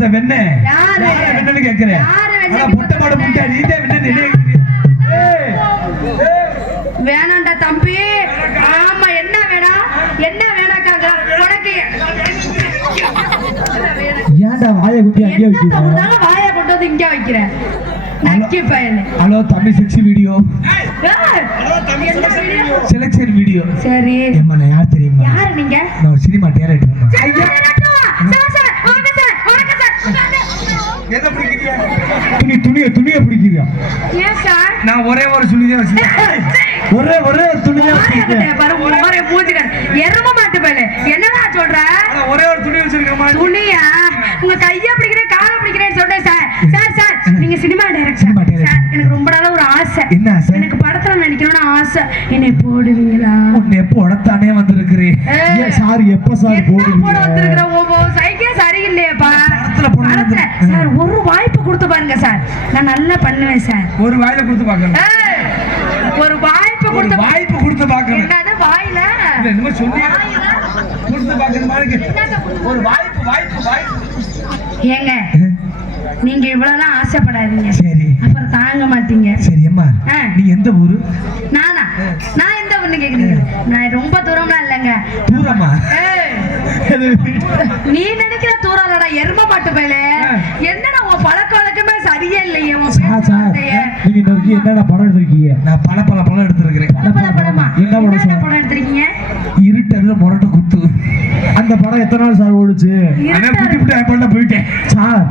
வெண்ணே வெண்ணு கேக்குறேன். பொட்டை மாடு முட்டை நீதே வெண்ணு வேணாண்டா தம்பி. ஆமா என்ன வேணாம் என்ன வேணாக்காங்க உனக்கு ஏன்டா வாயை குட்டி அங்கே வைக்கிறேன்? வாயை கொண்டு வந்து இங்க வைக்கிறேன். நக்கி பையனே. ஹலோ தம்பி செக்ஸி வீடியோ. Selection video. சரி ஏம்மா நான் யார் தெரியுமா? யார் நீங்க? நான் ஒரு சினிமா டைரக்டர்மா. ஐயா சார் வாங்க சார் வணக்கம் சார். எதை பிடிக்கிறியா? துணியை பிடிக்கிறியா? ஏன் சார்? நான் ஒரே ஒரு துணியை வச்சிருக்கேன். ஒரே துணியை வச்சிருக்கேன். பாரு ஒரே மூஞ்சில எரும மாட்டு பையனே. என்னடா சொல்ற? ஒரே ஒரு துணி வச்சிருக்கேன்மா. துணியா? உங்க கைய பிடிக்கிறேன் காலை பிடிக்கிறேன்னு சொன்னேன் சார். சார் நீங்க சினிமா டைரக்டர். சார் எனக்கு ரொம்ப நாளா ஒரு ஆசை. என்ன ஆசை? எனக்கு படத்துல நடிக்கணும்னு ஆசை. என்னை போடுவீங்களா? உன்னை எப்போ உடத்தானே வந்திருக்கிறேன். சார் எப்ப சார் போடுவீங்க? போட வந்திருக்கிற ஓ சைக்கிள் சரியில்லையேப்பா. படத்துல சார் ஒரு வாய்ப்பு கொடுத்து பாருங்க சார். நான் நல்லா பண்ணுவேன் சார். ஒரு வாயில கொடுத்து பார்க்கணும். ஒரு வாய்ப்பு கொடுத்து பார்க்கணும். என்னது வாயில? என்னமோ சொல்லி கொடுத்து பார்க்கணும் மாதிரி. ஒரு வாய்ப்பு ஏங்க நீங்க இவ்வளவுலாம் ஆசைப்படாதீங்க. சரி அப்புறம் தாங்க மாட்டீங்க. சரி அம்மா நீ எந்த ஊரு? நான் எந்த ஊர்னு கேக்குறீங்க? நான் ரொம்ப தூரம்லாம் இல்லைங்க. தூரமா? நீ நினைக்கிற தூரம் இல்லடா எரும மாட்டு பையல. என்னடா உன் பழக்க வழக்கமே சரியே இல்லையே. நீங்க என்னடா படம் எடுத்திருக்கீங்க? நான் பல படம் எடுத்திருக்கிறேன். படமா? என்ன படம் எடுத்திருக்கீங்க? இருட்டர்ல முரட்ட குத்து. அந்த படம் எத்தனை நாள் சார் ஓடுச்சு? போயிட்டேன் சார்.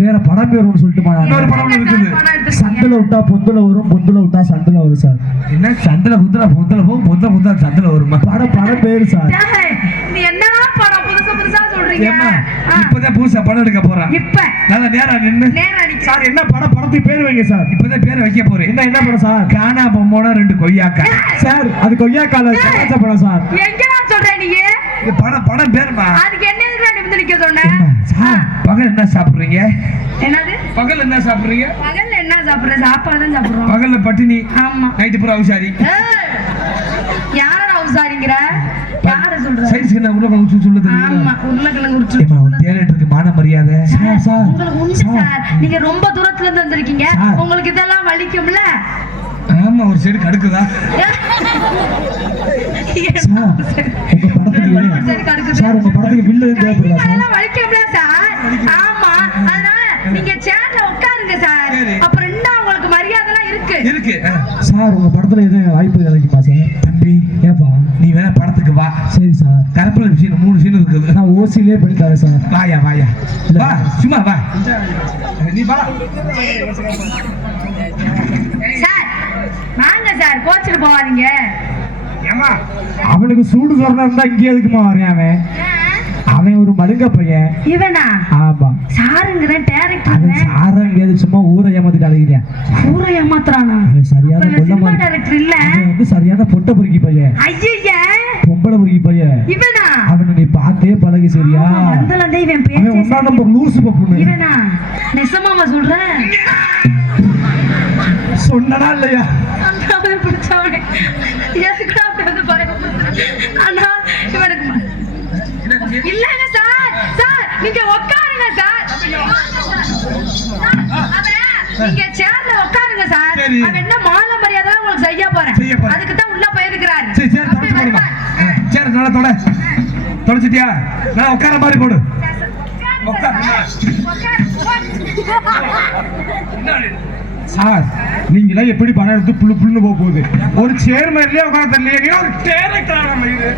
வேற படம் பேர் ஒன்று சொல்லிட்டுமா? இன்னொரு படம் இருக்குது. சந்தில விட்டா பொந்துல வரும், பொந்துல விட்டா சந்தில வரும் சார். என்ன சந்தில குத்துறா பொந்துல போகும், பொந்துல குத்தா சந்தில வருமா? படம் பேரு சார். நீ என்னடா படம் புதுசா சொல்றீங்க? இப்பதான் புதுசா படம் எடுக்க போறேன். இப்ப நல்லா நேரா நின்னு சார் என்ன படத்துக்கு பேர் வைங்க சார். இப்பதான் பேரை வைக்க போறேன். என்ன படம் சார்? காணா பொம்மோனா ரெண்டு கொய்யாக்கா சார். அது கொய்யாக்கால படம் சார். எங்கடா சொல்ற நீ? படம் பேருமா? அதுக்கு என்ன நிமிந்து நிக்க சொன்ன? பகல் என்ன சாப்பிடுறீங்க? என்னது பகல் என்ன சாப்பிடுறீங்க? பகல்ல என்ன சாப்பிடுற? சாப்பாடு தான் சாப்பிடுறோம். பகல்ல பட்டினி. ஆமா. நைட் பூரா உசாரி. யாரடா உசாரிங்கற? யார சொல்ற? சைஸ்க்கு நான் உருளைக்கிழங்கு சொல்லுது. ஆமா உருளைக்கிழங்கு உரிச்சு. ஏமா ஒரு தேரேட்டருக்கு மான மரியாதை சார். உங்களுக்கு உண்டு சார். நீங்க ரொம்ப தூரத்துல இருந்து வந்திருக்கீங்க. உங்களுக்கு இதெல்லாம் வலிக்கும்ல? ஆமா ஒரு சைடு கடுக்குதா சார். உங்க படத்துக்கு பில்லு தேவைப்படுதா சார்? இதெல்லாம் வலிக்கும்ல சார்? ஆமா அதனால நீங்க சேர்ல உட்காருங்க சார். அப்புறம் இன்னும் உங்களுக்கு மரியாதைலாம் இருக்கு சார். உங்க படத்துல எதுவும் வாய்ப்பு கிடைக்குமா சார்? தம்பி ஏப்பா நீ வேணா படத்துக்கு வா. சரி சார். கருப்பல விஷயம் 3 சீன் இருக்குது. நான் ஓசிலே பண்ணி தரேன் சார். வாயா வா சும்மா வா. நீ வா சார். வாங்க சார் கோச்சிட்டு போவாதீங்க. ஏமா அவனுக்கு சூடு சொரணா இருந்தா இங்கே எதுக்குமா வரேன்? அவன் ஒரு மழுங்க பையன். இவனா? ஆமா சாருங்கற டைரக்டர். சாருங்க சும்மா ஊரை ஏமாத்திட்டு அலைகிறேன். ஊரை ஏமாத்துறானா? சரியான சினிமா டைரக்டர் இல்ல. அவன் வந்து சரியான பொட்ட பொறுக்கி பையன். ஐயய்யா பொம்பளை பொறுக்கி பையன். இவனா? அவனை நீ பார்த்தே பழகி சரியா? அந்தல இவன் பேச்சே. அவன் ஒண்ணா நம்பர் லூசு பப்புனு. இவனா? நிசமாமா சொல்றேன். சொன்னடா இல்லையா? அந்த பிடிச்சவனே எதுக்கு அப்படி வந்து பாருங்க. அண்ணா இவனுக்கு இல்லங்க சார். நீங்க உட்காருங்க சார். நீங்க சேர்ல உட்காருங்க சார். அவன் என்ன மாலை மரியாதை உங்களுக்கு செய்ய போறேன். அதுக்கு தான் உள்ள போயிருக்கிறாரு. சரி நல்லா தொடச்சிட்டியா? நான் உட்கார மாதிரி போடு. சார் நீங்களா எப்படி படம் எடுத்து புல்லுன்னு போக போகுது? ஒரு சேர்மன்லயே உட்கார தெரியலையே. ஒரு டைரக்டர் நம்ம இது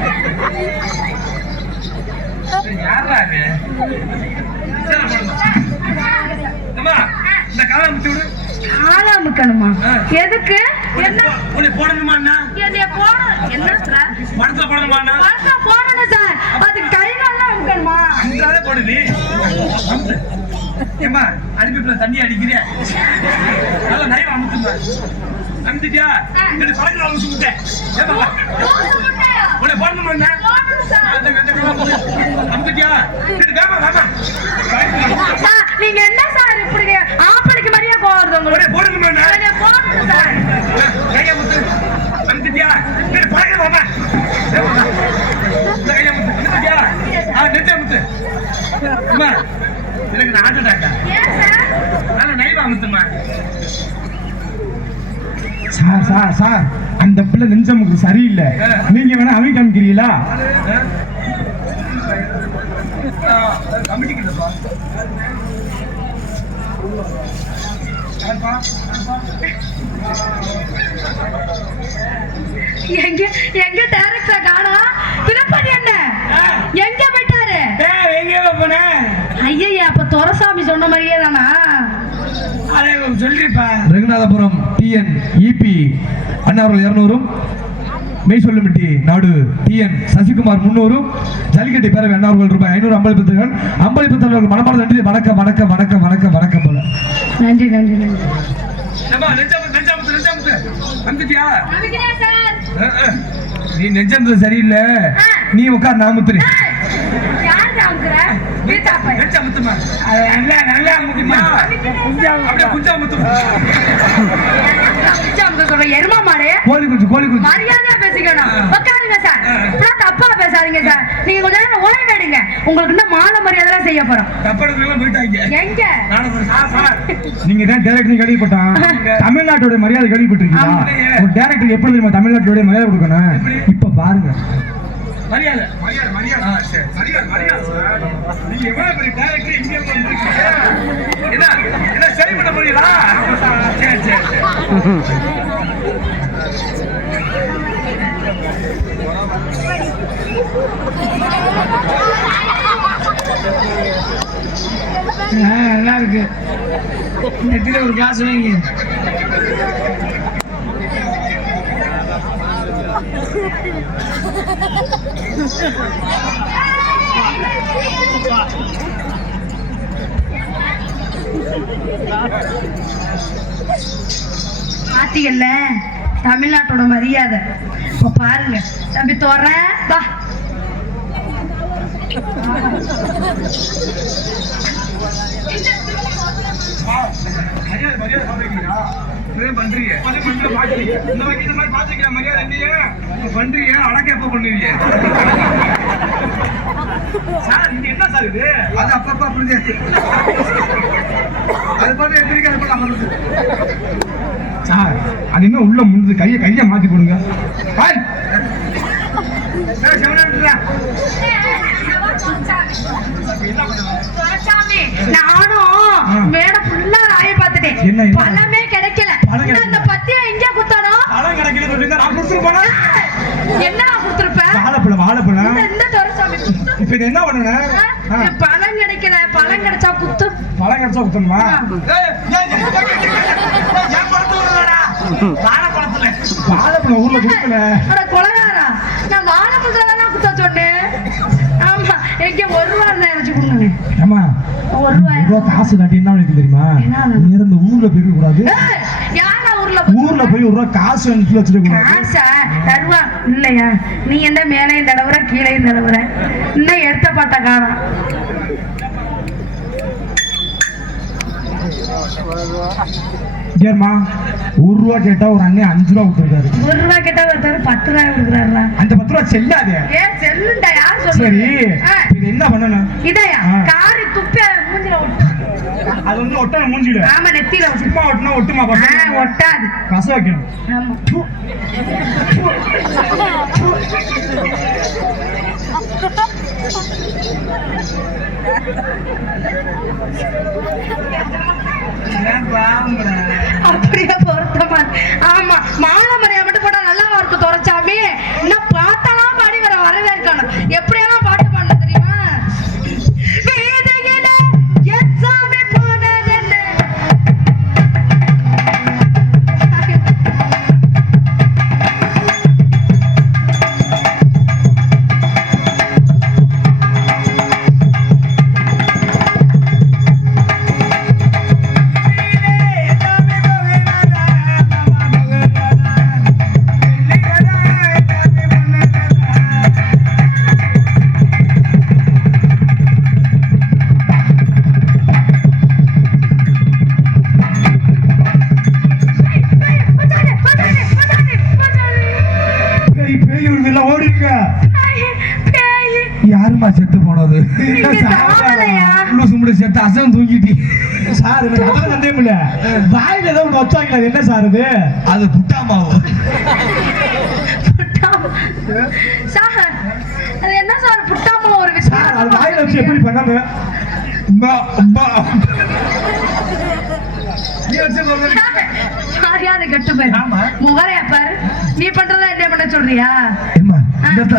யாரா இது? அம்மா இந்த காலம் முத்தி விடு. காலம் முக்கணுமா? எதுக்கு? என்ன உன்னை போடணுமா? என்னைய போட என்ன சார்? படத்துல போடணுமா? படத்துல போடணும் சார். அது கை கால்லாம் முக்கணுமா? அங்கதான் போடுது. ஏமா அடிப்பில தண்ணி அடிக்கிறே. நல்ல நைவ அமுத்துமா. அமுத்திட்டியா? இது பழக்கம் அமுத்து விட்டேன். ஏமா உன்னை போடணுமா? அமுத்திட்டியா? இது வேமா சார் நீங்க என்ன சார் இப்படி ஆப்படிக்கு மாதிரியே போறது? உங்களுக்கு போடணுமா? போடணும் சார். கைய முத்து. அமுத்திட்டியா? இது பழக்கம் வாமா. கைய முத்து. அமுத்திட்டியா? நெஞ்ச முத்து. அம்மா எனக்கு நாட்டு டாட்டா ஏன் சார் நல்ல நைவா முத்துமா. சார் சார் சார் அந்த பிள்ளை நெஞ்சமுக்கு சரியில்லை. நீங்க வேணா அவை காமிக்கிறீங்களா? எங்க எங்க டைரக்டர் காணா? திருப்பதி என்ன எங்க போயிட்டாரு? எங்க போன? ஐயா அப்ப துரசாமி சொன்ன மாதிரியே தானா? சொல்லிருப்பா. ரகுநாதபுரம் டிஎன் இபி அண்ணா அவர்கள் 200, மெய் சொல்லுமிட்டி நாடு டிஎன் சசிகுமார் 300, ஜல்லிக்கட்டு பேரவை அண்ணா அவர்கள் ரூபாய் 500 அம்பளிப்பத்தர்கள். அம்பளிப்பத்தர்கள் மனமார்ந்த நன்றி. வணக்கம் வணக்கம் வணக்கம் வணக்கம் வணக்கம் போல. நன்றி நன்றி நன்றி. நீ நெஞ்சம் சரியில்லை. நீ உட்கார், நான் முத்துறேன். எருமா மாடு கோழி குஞ்சு கோழி குஞ்சு மரியாதையா பேசிக்கணும். உட்காருங்க சார். இப்பெல்லாம் தப்பா பேசாதீங்க சார். நீங்க கொஞ்ச நேரம் ஓய்வெடுங்க. உங்களுக்கு இன்னும் மான மரியாதை செய்ய போறோம். எங்க நீங்க தான் டைரக்டர் கேள்விப்பட்டான். தமிழ்நாட்டோட மரியாதை கேள்விப்பட்டிருக்கீங்களா? ஒரு டைரக்டர் எப்படி தெரியுமா தமிழ்நாட்டோட மரியாதை கொடுக்கணும்? இப்ப பாருங்க. மரியாதை மரியாதை மரியாதை சரி மரியாதை மரியாதை. நீங்க எவ்வளவு பெரிய டைரக்டர் இங்க வந்திருக்கீங்க? என்ன சரி பண்ண முடியல? சரி சரி நல்லா இருக்கு. நெத்தில ஒரு கிளாஸ் வாங்கி. பாத்தீங்கல்ல தமிழ்நாட்டோட மரியாதை. இப்ப பாருங்க தம்பி தோறேன் வா. அது என்ன உள்ள முழுது கைய மாத்தி போடுங்க. நானும் மேட ஃபுல்லா ராய பார்த்துட்டேன். பழமே கிடைக்கல. அந்த பத்தியை எங்க குத்தணும்? என்ன கொடுத்துருப்பேன்? வாழைப்பழம். இந்த துரசாமி இப்ப இது என்ன பண்ணணும்? பழம் கிடைக்கல. பழம் கிடைச்சா குத்து. பழம் கிடைச்சா குத்தணுமா? வாழைப்பழம் ஊர்ல குடுக்கல. கொலகாரா, நான் வாழைப்பழம் குத்த சொன்னேன். ஆமா, எங்க 1 ரூபா இருந்தா வச்சு கொடுங்க. ஆமா, 1 ரூபா காசு காட்டி என்ன உனக்கு தெரியுமா? இந்த ஊர்ல போய் கூடாது. ஊர்ல போய் 1 ரூபா காசு அனுப்பி வச்சிருக்க. காசா தருவா இல்லையா? நீ என்ன மேலையும் தடவுற கீழையும் தடவுற. இன்னும் எடுத்த பாட்ட காரம். ஏமா 1 ரூபா கேட்டா ஒரு அண்ணன் 5 ரூபா கொடுத்துருக்காரு. 1 ரூபா கேட்டா ஒருத்தர் 10 ரூபாய் கொடுக்குறாருல. அந்த 10 ரூபா செல்லாதே. செல்லுண்டா யார் சொல்றது? சரி, இது என்ன பண்ணணும்? இதையா காரி துப்பி மூஞ்சில ஒட்டு. அது வந்து ஒட்டன மூஞ்சில. ஆமா, நெத்தில சும்மா ஒட்டனா ஒட்டுமா? ஒட்டாது. கச வைக்கணும். ஆமா. அப்படியே பொருத்தமா. ஆமா, மாலை மரியா மட்டும் போட்டா நல்லா இருக்கு துரைச்சாமி. இன்னும் பாட்டெல்லாம் பாடி வர வரவேற்கணும். எப்படியெல்லாம் பாட்டு பாடணும் தெரியுமா? வீதியில எச்சாமி போனதென்ன. அசம் தூங்கிட்டி சார் எனக்கு அதெல்லாம் சந்தேகம் இல்ல வாயில ஏதோ ஒண்ணு வச்சாங்க அது என்ன சார் இது அது புட்டாமாவு சார் அது என்ன சார் புட்டாம ஒரு சார் அது வாயில வச்சு எப்படி பண்ணாங்க மரியாதை கெட்டு போய் முகரையா பாரு நீ பண்றதா என்ன பண்ண சொல்றியா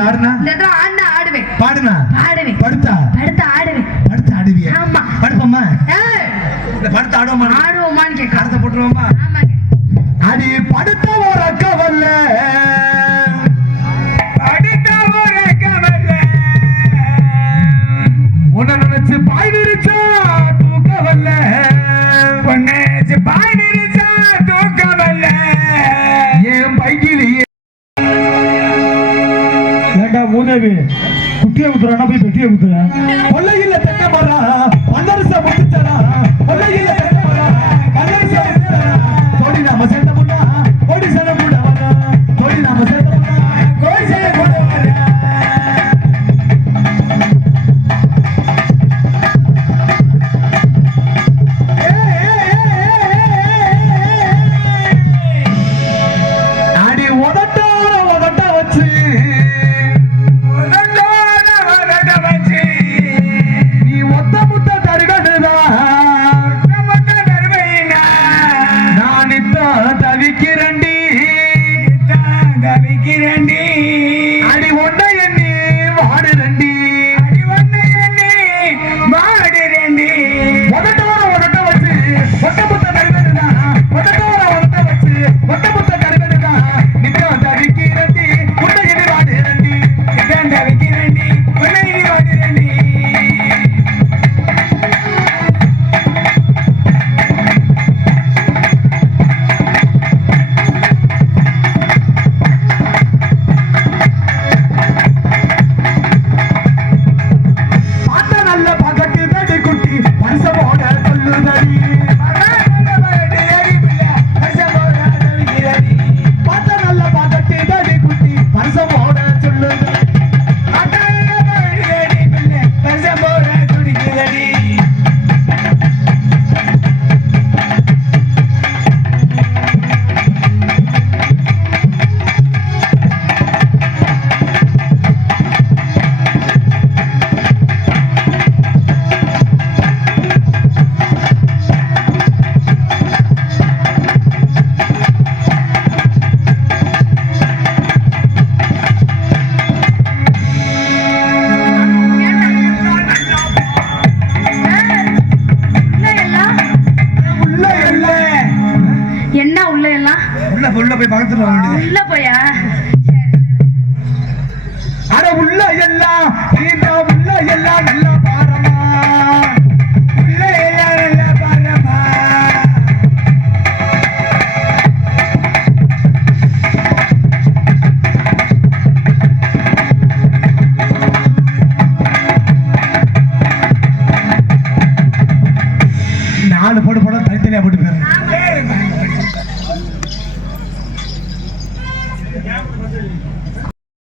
ஆடுனா இந்த இடத்துல ஆடுனா ஆடுவேன் பாடுனா ஆடுவேன் படுத்தா படுத்து ஆடுவேன் படுத்து ஆடுவியா ஆமா படுப்போமா ஏய், படுத்து ஆடுவோமா ஆடுவோமான்னு கேட்க கடத்தை போட்டுருவோமா ஆமாங்க அடி படுத்த ஒரு அக்கா வரல படுத்த ஒரு அக்கா வரல உன்னை நினைச்சு பாய் விரிச்சா தூக்க வரல உன்னை நினைச்சு பாய் விரிச்சா தூக்க வரல என் பைக்கிலேயே ஏண்டா மூதேவி குட்டியை குத்துறானா போய் பெட்டியை குத்துற கொல்லையில தென்னை மரம் பல்லரிச முத்துச்சடா கொல்லையில தென்னை மரம் பல்லரிச முத்துச்சடா கோடி நாம சேர்ந்த முன்னா கோடி செல்ல கூட வர கோடி நாம சேர்ந்த முன்னா கோடி செல்ல கூட வர அடி உதட்டோட உதட்ட வச்சு நீ ஒத்த முத்த தருகடுதா நான் இத்தான் தவிக்கிறண்டி அடி ஒன்றை எண்ணி வாடுறண்டி உதட்டோட உதட்ட வச்சு ஒத்த முத்த தருகடுதா உதட்டோட உதட்ட வச்சு ஒத்த முத்த தருகடுதா நித்தான் தவிக்கிறண்டி உன்னை எண்ணி வாடுறண்டி நித்தான் தவிக்கிறண்டி உன்னை எண்ணி வாடுறண்டி பார்த்த நல்ல பகட்டு தடி குட்டி பரிசமோட சொல்லுதடி பார்த்த நல்ல பகட்டு தடி குட்டி பரிசமோட சொல்லுதடி உள்ள இல்ல என்ன உள்ள எல்லாம் உள்ள போய் பக்கத்துல வர வேண்டியது உள்ள போயா அட உள்ள எல்லாம் நீதான் உள்ள எல்லாம் நல்லா பாரமா உள்ள எல்லாம் நல்லா பாரமா நாலு போட்டு போட தனித்தனியா போட்டு போயிரு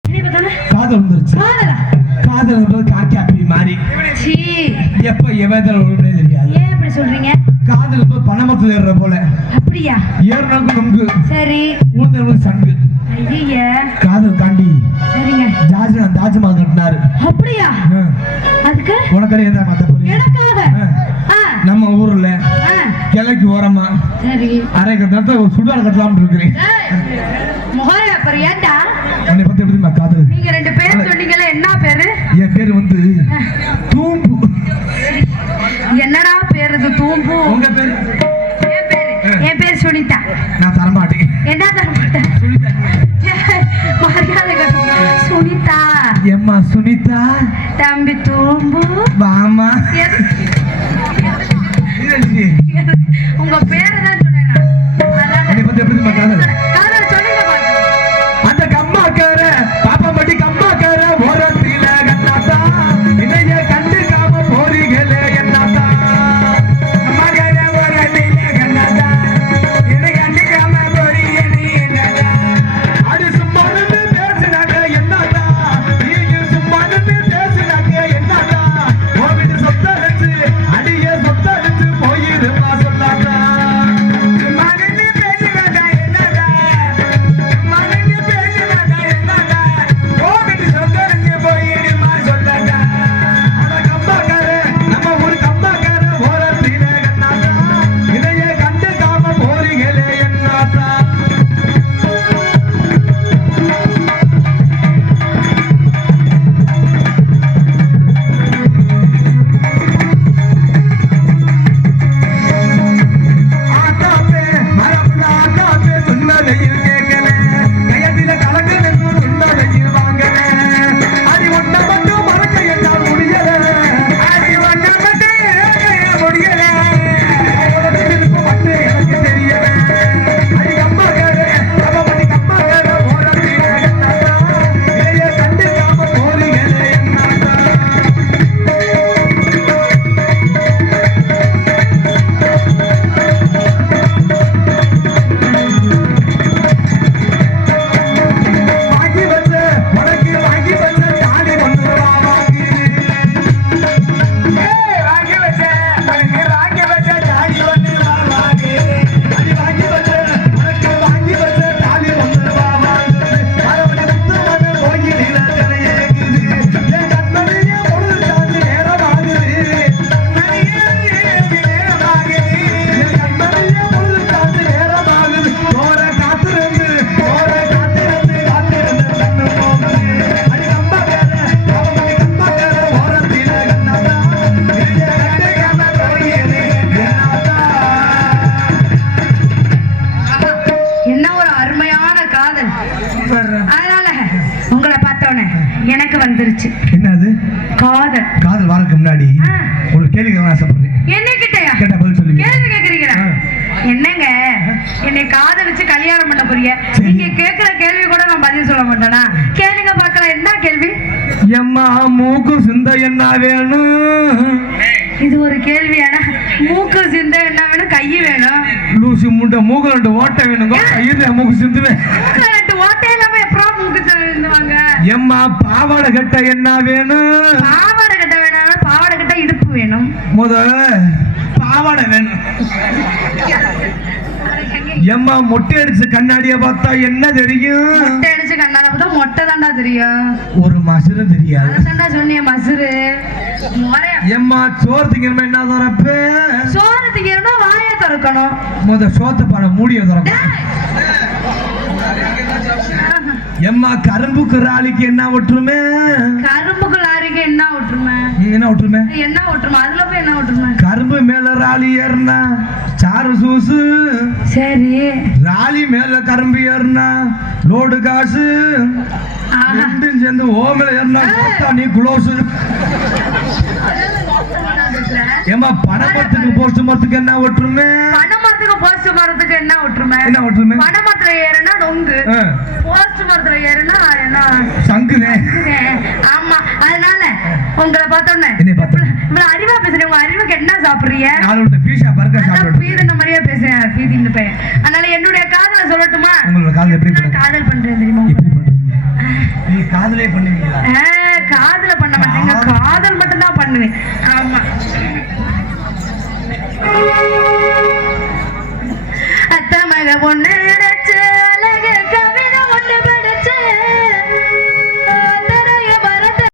நீ பத்தானே காதல் வந்துருச்சு காதலா காதல் என்பது காக்கி அப்படி மாறி சீ எப்ப எவதல் ஒழுங்கு தெரியாது ஏன் அப்படி சொல்றீங்க காதல் என்பது பணமரத்தில் ஏறுற போல அப்படியா ஏறினவங்க நமக்கு சரி ஊர்ந்தவங்களுக்கு சங்கு ஐய காதல் தாண்டி சரிங்க தாஜ்மஹால் கட்டினாரு அப்படியா அதுக்கு உனக்கே என்ன மாத்த போறீங்க எனக்காக ஆ, நம்ம ஊர்ல ஆ, கிழக்கு ஓரமா சரி அரை கட்டத்தை ஒரு சுடுகாடு கட்டலாம்னு இருக்கிறேன் முகாய அப்புறம் ஏன்டா உன்னை பத்தி எப்படி காதல் நீங்க ரெண்டு பேர் சொன்னீங்களே என்ன பேரு என் பேர் வந்து தூம்பு என்னடா பேரு இது தூம்பு உங்க பேரு என் பேர் சுனிதா நான் தரமாட்டேன் என்ன தர மாட்டேன் மரியாதை கட்டுங்க சுனிதா எம்மா சுனிதா தம்பி தூம்பு வாமா உங்க பேரு தான் சொன்னேன் நான். என்னை பத்தி எப்படி காதல் காதல் சொல்லுங்க பாருங்க. அந்த கம்மாக்கார பாப்பா பட்டி கம்மாக்கார ஓரத்தில கண்ணாத்தா இதைய கண்டுக்காம போறீங்களே என்னாத்தா அம்மாக்கார ஓரத்தில கண்ணாத்தா இதை கண்டுக்காம போறீங்களே என்னத்தா அது சும்மா நின்று பேசினாங்க என்னத்தா நீங்க சும்மா நின்று பேசினாங்க என்னத்தா ஓ வீட்டு சொத்த வச்சு அடியே என்னைய காதலிச்சு கல்யாணம் பண்ண போறீங்க. நீங்க கேக்குற கேள்வி கூட நான் பதில் சொல்ல மாட்டேனா? கேளுங்க பார்க்கலாம். என்ன கேள்வி? எம்மா மூக்கு சிந்த என்ன வேணும்? இது ஒரு கேள்வியாடா? மூக்கு சிந்த என்ன வேணும்? கை வேணும். லூசி முண்டை மூக்கு 2 ஓட்டை வேணுங்க. கையில மூக்கு சிந்துவேன். மூக்கு 2 ஓட்டை இல்லாம எப்பறம் மூக்கு சிந்துவாங்க? எம்மா பாவாடை கட்ட என்ன வேணும்? பாவாடை கட்ட வேணாம். பாவாடை கட்ட இடுப்பு வேணும். பாவாடை வேணும். எம்மா மொட்டை அடிச்சு கண்ணாடிய பார்த்தா என்ன தெரியும்? மொட்டை அடிச்சு கண்ணால பார்த்தா மொட்டை தாண்டா தெரியும். ஒரு மசுறு தெரியாது. அதான்டா சொன்னிய மசுறு. எம்மா சோறு திங்கணுமா? என்ன தரப்பு? சோறு திங்கணும்னா வாயை திறக்கணும். சோத்து பழம் மூடிய திறக்கணும். எம்மா கரும்புக்கு ராலிக்கு என்ன ஒற்றுமை? கரும்புக்கு லாரிக்கு என்ன ஒற்றுமை? என்ன ஒற்றுமை? என்ன ஒற்றுமை? அதுல போய் என்ன ஒற்றுமை? கரும்பு மேல ராலி ஏறினா சாறு சூசு. சரி. ராலி மேல கரும்பு ஏறினா லோடு காசு. ரெண்டும் சேர்ந்து ஓமல ஏறினா நீ குளோசு. ஏமா பனைமரத்துக்கு போஸ்ட் மரத்துக்கு என்ன ஒற்றுமை? பனைமரத்துக்கு போஸ்ட் மரத்துக்கு என்ன ஒற்றுமை? என்ன ஒற்றுமை? பனைமரத்துல ஏறுனா நொங்கு, போஸ்ட் மரத்துல ஏறுனா என்ன? சங்குதே. ஆமா. அதனால உங்களை பார்த்தோன்னே இவ்வளவு அறிவா பேசுறேன். உங்க அறிவுக்கு என்ன சாப்பிடுறீங்க? பீஸா பர்கர் சாப்பிடுறேன். பீதின மாதிரியே பேசுறேன். பீதின பையன். அதனால என்னுடைய காதலை சொல்லட்டுமா? உங்களோட காதல் எப்படி காதல் பண்றேன் தெரியுமா? எப்படி பண்றீங்க? நீ காதலே பண்ணுவீங்களா? காதல பண்ண மாட்டேங்க. காதல் மட்டும் தான் பண்ணுவேன். ஆமா. அத்த மக பொண்ணு